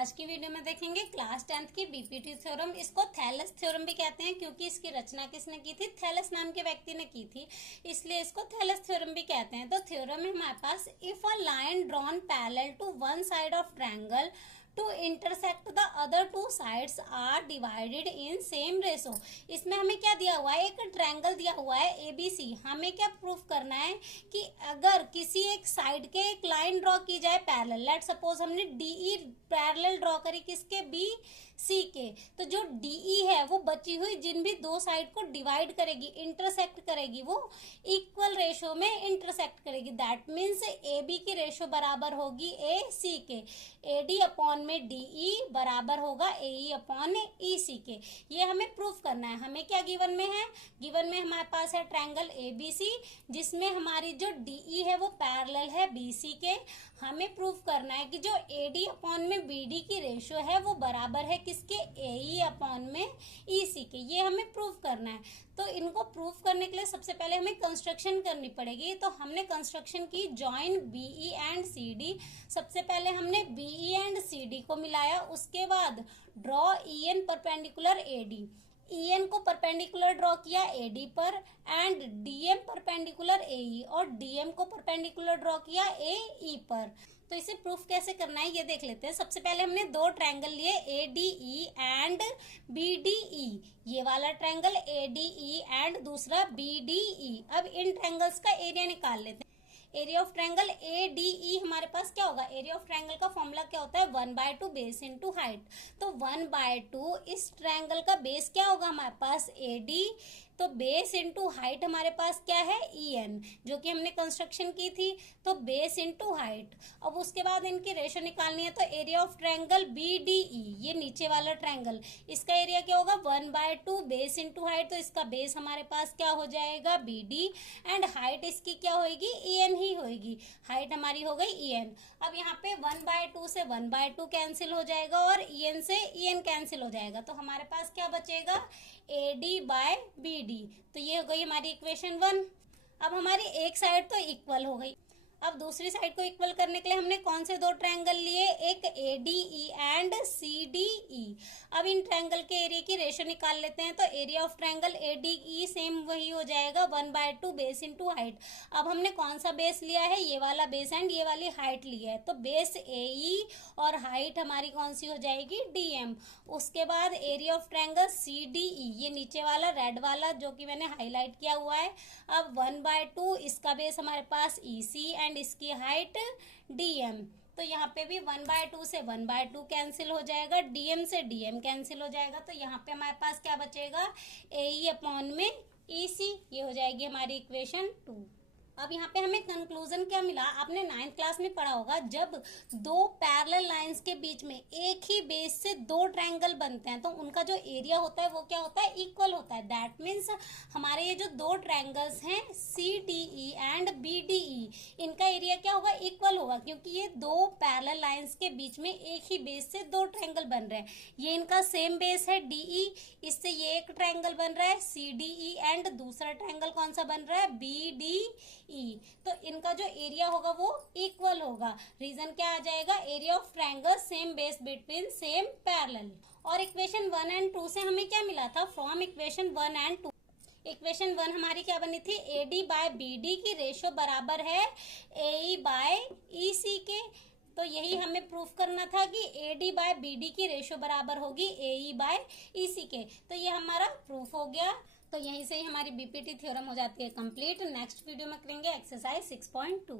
आज की वीडियो में देखेंगे क्लास 10th की बीपीटी थ्योरम। इसको थैलेस थ्योरम भी कहते हैं क्योंकि इसकी रचना किसने की थी? थैलेस नाम के व्यक्ति ने की थी, इसलिए इसको थैलेस थ्योरम भी कहते हैं। तो थ्योरम है हमारे पास, if a line drawn parallel to one side of triangle to intersect the other two sides are divided in same ratio. इसमें हमें क्या दिया हुआ है? एक ट्रायंगल दिया हुआ है एबीसी। हमें क्या प्रूफ करना है कि अगर किसी एक साइड के एक लाइन ड्रॉ की जाए पैरेलल, लेट सपोज हमने डीई पैरेलल ड्रॉ करी किसके? बी सी के, तो जो डीई है वो बची हुई जिन भी दो साइड को डिवाइड करेगी, इंटरसेक्ट करेगी, वो इक्वल रेशो में इंटरसेक्ट करेगी। दैट मीन्स ए बी की रेशो बराबर होगी ए सी के। ए डी अपॉन में डीई बराबर होगा ए ई अपॉन ई सी के। ये हमें प्रूफ करना है। हमें क्या गिवन में है? गिवन में हमारे पास है ट्रायंगल ए बी सी जिसमें हमारी जो डीई है वो पैरेलल है बी सी के। हमें प्रूफ करना है कि जो ए डी अपॉन में बी डी की रेशो है वो बराबर है किसके? ए ई अपॉन में ई सी के। ये हमें प्रूफ करना है। तो इनको प्रूफ करने के लिए सबसे पहले हमें कंस्ट्रक्शन करनी पड़ेगी। तो हमने कंस्ट्रक्शन की, join BE and C D. सबसे पहले हमने बीई एंड सी डी को मिलाया, उसके बाद draw E N perpendicular A D. EN को परपेंडिकुलर ड्रॉ किया AD पर एंड DM परपेंडिकुलर AE और DM को परपेंडिकुलर ड्रॉ किया AE पर। तो इसे प्रूफ कैसे करना है ये देख लेते हैं। सबसे पहले हमने दो ट्रायंगल लिए ADE एंड BDE। ये वाला ट्रायंगल ADE एंड दूसरा BDE। अब इन ट्रायंगल्स का एरिया निकाल लेते हैं। एरिया ऑफ ट्रायंगल ADE हमारे पास क्या होगा? एरिया ऑफ ट्रायंगल का फॉर्मूला क्या होता है? 1/2 बेस इंटू हाइट। तो 1/2 इस ट्रायंगल का बेस क्या होगा हमारे पास? AD। तो बेस इंटू हाइट हमारे पास क्या है? EN, जो कि हमने कंस्ट्रक्शन की थी। तो बेस इंटू हाइट। अब उसके बाद इनकी रेशो निकालनी है। तो एरिया ऑफ ट्रायंगल BDE, ये नीचे वाला ट्रायंगल, इसका एरिया क्या होगा? 1/2 बेस इंटू हाइट। तो इसका बेस हमारे पास क्या हो जाएगा? BD एंड हाइट इसकी क्या होगी? EN ही होगी। हाइट हमारी हो गई EN। अब यहाँ पे 1/2 से 1/2 कैंसिल हो जाएगा और EN से EN कैंसिल हो जाएगा। तो हमारे पास क्या बचेगा? AD/BD। तो ये हो गई हमारी इक्वेशन 1। अब हमारी एक साइड तो इक्वल हो गई। अब दूसरी साइड को इक्वल करने के लिए हमने कौन से दो ट्रायंगल लिए? एक ADE एंड CDE। अब इन ट्रायंगल के एरिया की रेशो निकाल लेते हैं। तो area of triangle ADE same वही हो जाएगा 1/2 बेस इंटू हाइट। अब हमने कौन सा बेस लिया है? ये वाला बेस एंड ये वाली हाइट लिया है। तो बेस AE और हाइट हमारी कौन सी हो जाएगी? DM। उसके बाद एरिया ऑफ ट्रायंगल CDE, ये नीचे वाला रेड वाला जो कि मैंने हाईलाइट किया हुआ है। अब 1/2 इसका बेस हमारे पास EC एंड इसकी हाइट DM। तो यहाँ पे भी 1/2 से 1/2 कैंसिल हो जाएगा, DM से DM कैंसिल हो जाएगा। तो यहाँ पे हमारे पास क्या बचेगा? AE अपॉन में EC। ये हो जाएगी हमारी इक्वेशन 2। अब यहाँ पे हमें कंक्लूजन क्या मिला? आपने 9th क्लास में पढ़ा होगा, जब दो पैरेलल लाइंस के बीच में एक ही बेस से दो ट्रायंगल बनते हैं तो उनका जो एरिया होता है वो क्या होता है? इक्वल होता है। दैट मीन्स हमारे ये जो दो ट्रायंगल्स हैं CDE एंड BDE, इनका एरिया क्या होगा? इक्वल होगा, क्योंकि ये दो पैरेलल लाइंस के बीच में एक ही बेस से दो ट्रायंगल बन रहे हैं। ये इनका सेम बेस है DE, इससे ये एक ट्रायंगल बन रहा है CDE एंड दूसरा ट्रायंगल कौन सा बन रहा है? BDE। तो इनका जो एरिया होगा वो इक्वल होगा। रीजन क्या आ जाएगा? Area of triangle same base between same parallel. और इक्वेशन 1 एंड 2 से हमें क्या मिला था? फ्रॉम इक्वेशन 1 एंड 2, इक्वेशन 1 हमारी क्या बनी थी? AD/BD की रेशो बराबर है AE/EC के। तो यही हमें प्रूफ करना था कि AD/BD की रेशो बराबर होगी AE/EC के। तो ये हमारा प्रूफ हो गया। तो यहीं से ही हमारी बीपीटी थ्योरम हो जाती है कंप्लीट। नेक्स्ट वीडियो में करेंगे एक्सरसाइज 6.2।